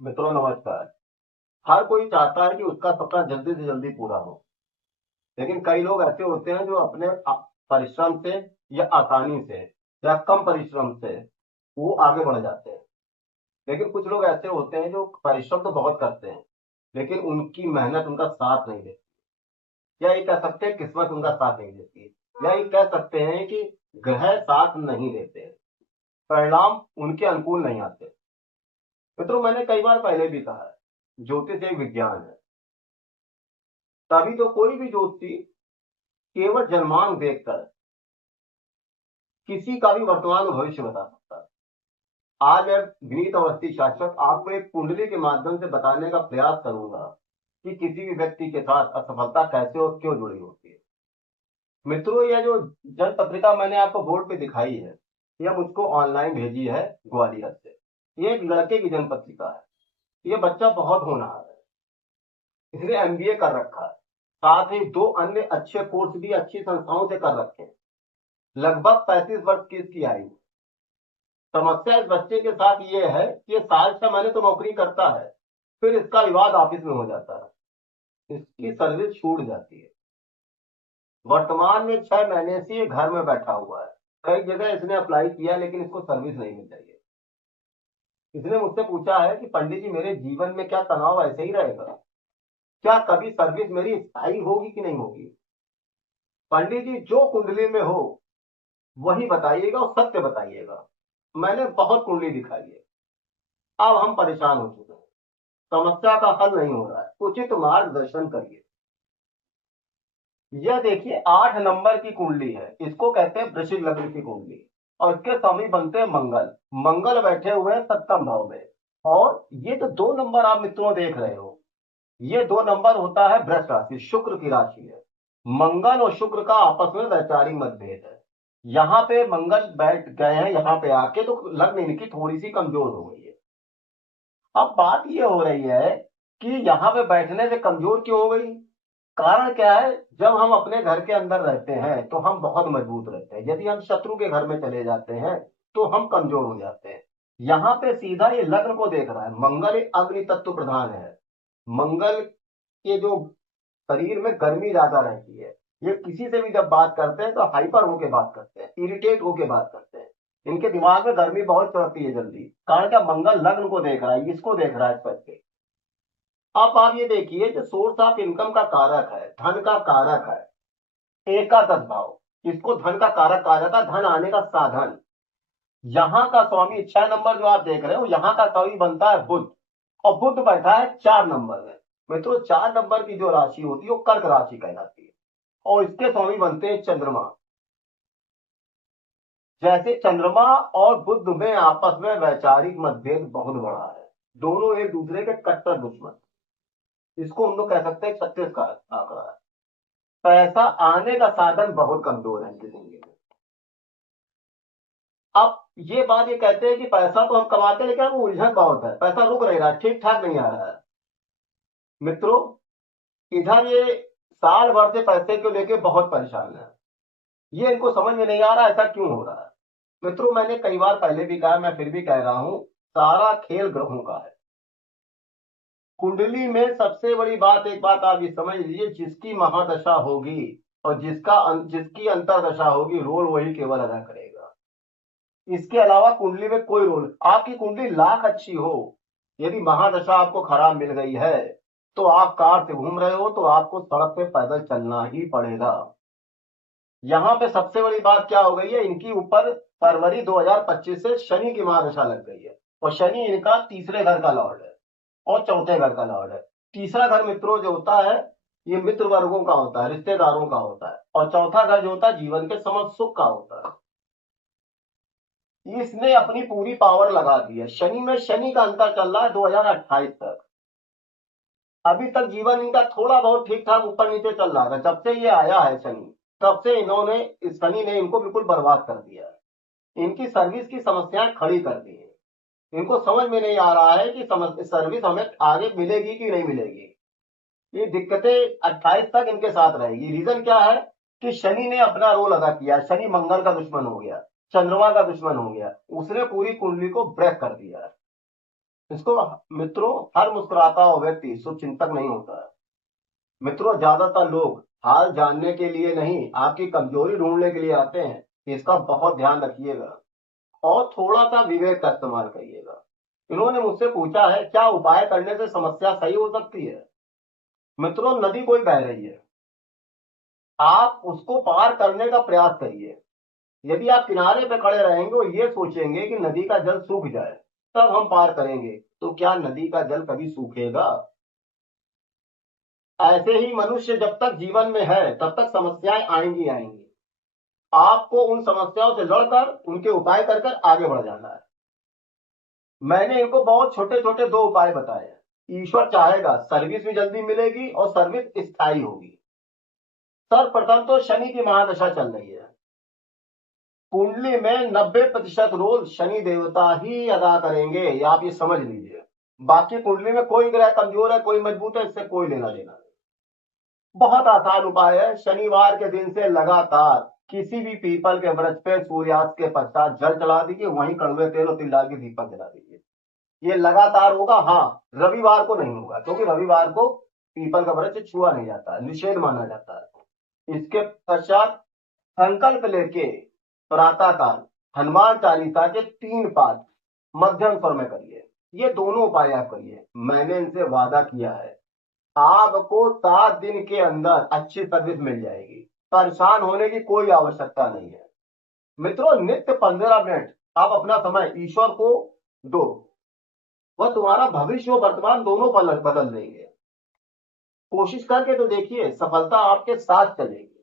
मित्रों नमस्कार। हर कोई चाहता है कि उसका सपना जल्दी से जल्दी पूरा हो, लेकिन कई लोग ऐसे होते हैं जो अपने परिश्रम से या आसानी से या कम परिश्रम से वो आगे बढ़ जाते हैं। लेकिन कुछ लोग ऐसे होते हैं जो परिश्रम तो बहुत करते हैं, लेकिन उनकी मेहनत उनका साथ नहीं देती, या ये कह सकते हैं किस्मत उनका साथ नहीं देती, या ये कह सकते हैं कि ग्रह साथ नहीं देते हैं, परिणाम उनके अनुकूल नहीं आते। मित्रों, मैंने कई बार पहले भी कहा है, ज्योतिष एक विज्ञान है। तभी तो कोई भी ज्योतिषी केवल जन्मांक देखकर किसी का भी वर्तमान भविष्य बता सकता है। आज मैं विनीत अवस्थी शाश्वत आपको एक कुंडली के माध्यम से बताने का प्रयास करूंगा कि किसी भी व्यक्ति के साथ असफलता कैसे और क्यों जुड़ी होती है। मित्रों, यह जो जन पत्रिका मैंने आपको बोर्ड पे दिखाई है, यह मुझको ऑनलाइन भेजी है ग्वालियर से। ये एक लड़के की जन पत्रिका है। ये बच्चा बहुत होनहार है, इसने एमबीए कर रखा है, साथ ही दो अन्य अच्छे कोर्स भी अच्छी संस्थाओं से कर रखे हैं। लगभग 35 वर्ष की इसकी आयु। समस्या इस बच्चे के साथ ये है कि ये साल 6 महीने तो नौकरी करता है, फिर इसका विवाद ऑफिस में हो जाता है, इसकी सर्विस छूट जाती है। वर्तमान में 6 महीने से ये घर में बैठा हुआ है। कई जगह इसने अप्लाई किया, लेकिन इसको सर्विस नहीं मिल रही है। इसने मुझसे पूछा है कि पंडित जी, मेरे जीवन में क्या तनाव ऐसे ही रहेगा? क्या कभी सर्विस मेरी स्थायी होगी कि नहीं होगी? पंडित जी, जो कुंडली में हो वही बताइएगा और सत्य बताइएगा। मैंने बहुत कुंडली दिखाई है, अब हम परेशान हो चुके हैं, समस्या का हल नहीं हो रहा है, उचित मार्गदर्शन करिए। यह देखिए 8 नंबर की कुंडली है, इसको कहते हैं वृश्चिक लग्न की कुंडली। और इसके स्वामी बनते हैं मंगल। मंगल बैठे हुए हैं 7म भाव में। और ये जो 2 नंबर आप मित्रों देख रहे हो, ये 2 नंबर होता है वृष राशि, शुक्र की राशि है। मंगल और शुक्र का आपस में वैचारिक मतभेद है। यहाँ पे मंगल बैठ गए हैं, यहाँ पे आके तो लग्न इनकी थोड़ी सी कमजोर हो गई है। अब बात ये हो रही है कि यहाँ पे बैठने से कमजोर क्यों हो गई? कारण क्या है? जब हम अपने घर के अंदर रहते हैं तो हम बहुत मजबूत रहते हैं, यदि हम शत्रु के घर में चले जाते हैं तो हम कमजोर हो जाते हैं। यहाँ पे सीधा ये लग्न को देख रहा है। मंगल एक अग्नि तत्व प्रधान है। मंगल के जो शरीर में गर्मी ज्यादा रहती है, ये किसी से भी जब बात करते हैं तो हाइपर होके बात करते हैं, इरिटेट होके बात करते हैं। इनके दिमाग में गर्मी बहुत चढ़ती है जल्दी। कारण क्या? मंगल लग्न को देख रहा है, इसको देख रहा है स्पष्ट। अब आप ये देखिए, जो सोर्स ऑफ इनकम का कारक है, धन का कारक है, एकादश भाव, इसको धन का कारक कहा जाता है, धन आने का साधन। यहाँ का स्वामी 6 नंबर जो आप देख रहे हो, यहाँ का स्वामी बनता है बुध। और बुध बैठा है 4 नंबर में। मित्रों, 4 नंबर की जो राशि होती है वो कर्क राशि कहलाती है। और इसके स्वामी बनते हैं चंद्रमा। जैसे चंद्रमा और बुध में आपस में वैचारिक मतभेद बहुत बड़ा है, दोनों एक दूसरे के कट्टर दुश्मन। इसको हम लोग कह सकते हैं 36 का आंकड़ा है। पैसा आने का साधन बहुत कमजोर है इनकी जिंदगी में। अब ये बात ये कहते हैं कि पैसा तो हम कमाते हैं, लेकिन वो उलझन बहुत है, पैसा रुक नहीं रहा, ठीक ठाक नहीं आ रहा है। मित्रों, इधर ये साल भर से पैसे को लेके बहुत परेशान है। ये इनको समझ में नहीं आ रहा ऐसा क्यों हो रहा है। मित्रों, मैंने कई बार पहले भी कहा, मैं फिर भी कह रहा हूं, सारा खेल ग्रहों का है। कुंडली में सबसे बड़ी बात, एक बात आप ये समझ लीजिए, जिसकी महादशा होगी और जिसकी अंतरदशा होगी, रोल वही केवल अदा करेगा। इसके अलावा कुंडली में कोई रोल, आपकी कुंडली लाख अच्छी हो, यदि महादशा आपको खराब मिल गई है तो आप कार से घूम रहे हो तो आपको सड़क पे पैदल चलना ही पड़ेगा। यहाँ पे सबसे बड़ी बात क्या हो गई है, इनकी ऊपर फरवरी 2025 से शनि की महादशा लग गई है। और शनि इनका तीसरे घर का लॉर्ड है और चौथे घर का लॉर्ड है। तीसरा घर मित्रों जो होता है, ये मित्र वर्गों का होता है, रिश्तेदारों का होता है। और चौथा घर जो होता है, जीवन के समझ सुख का होता है। इसने अपनी पूरी पावर लगा दी है। शनि में शनि का अंतर चल रहा है 2028 तक। अभी तक जीवन इनका थोड़ा बहुत ठीक ठाक ऊपर नीचे चल रहा था, जब से ये आया है शनि, तब से इन्होंने, इस शनि ने इनको बिल्कुल बर्बाद कर दिया है। इनकी सर्विस की समस्याएं खड़ी कर दी है। इनको समझ में नहीं आ रहा है कि सर्विस हमें आगे मिलेगी कि नहीं मिलेगी। ये दिक्कतें 28 तक इनके साथ रहेगी। रीजन क्या है? कि शनि ने अपना रोल अदा किया। शनि मंगल का दुश्मन हो गया, चंद्रमा का दुश्मन हो गया, उसने पूरी कुंडली को ब्रेक कर दिया है। इसको मित्रों, हर मुस्कुराता हुआ व्यक्ति शुभ चिंतक नहीं होता है। मित्रों, ज्यादातर लोग हाल जानने के लिए नहीं, आपकी कमजोरी ढूंढने के लिए आते हैं। इसका बहुत ध्यान रखिएगा और थोड़ा सा विवेक का इस्तेमाल करिएगा। इन्होंने मुझसे पूछा है, क्या उपाय करने से समस्या सही हो सकती है? मित्रों, नदी कोई बह रही है, आप उसको पार करने का प्रयास करिए। यदि आप किनारे पे खड़े रहेंगे और ये सोचेंगे कि नदी का जल सूख जाए तब हम पार करेंगे, तो क्या नदी का जल कभी सूखेगा? ऐसे ही मनुष्य जब तक जीवन में है तब तक समस्याएं आएंगी आएंगी। आपको उन समस्याओं से लड़कर उनके उपाय कर कर आगे बढ़ जाना है। मैंने इनको बहुत छोटे छोटे दो उपाय बताए हैं। ईश्वर चाहेगा सर्विस भी जल्दी मिलेगी और सर्विस स्थायी होगी। सर्वप्रथम तो शनि की महादशा चल रही है। कुंडली में 90% रोल शनि देवता ही अदा करेंगे, ये आप ये समझ लीजिए। बाकी कुंडली में कोई ग्रह कमजोर है, कोई मजबूत है, इससे कोई लेना देना नहीं। बहुत आसान उपाय है। शनिवार के दिन से लगातार किसी भी पीपल के वृक्ष पे सूर्यास्त के पश्चात जल चला दीजिए, वहीं कड़वे तेल और तिल डाल के दीपक जला दीजिए। ये लगातार होगा। हाँ, रविवार को नहीं होगा, क्योंकि रविवार को पीपल का वृक्ष छुआ नहीं जाता है, निषेध माना जाता है। इसके पश्चात संकल्प लेके प्रातःकाल हनुमान चालीसा के 3 पाठ मध्यम स्वर में करिए। ये दोनों उपाय आप करिए। मैंने इनसे वादा किया है, आपको 7 दिन के अंदर अच्छी सर्विस मिल जाएगी। परेशान होने की कोई आवश्यकता नहीं है। मित्रों, नित्य 15 मिनट आप अपना समय ईश्वर को दो, वह तुम्हारा भविष्य और वर्तमान दोनों बदल देंगे। कोशिश करके तो देखिए, सफलता आपके साथ चलेगी।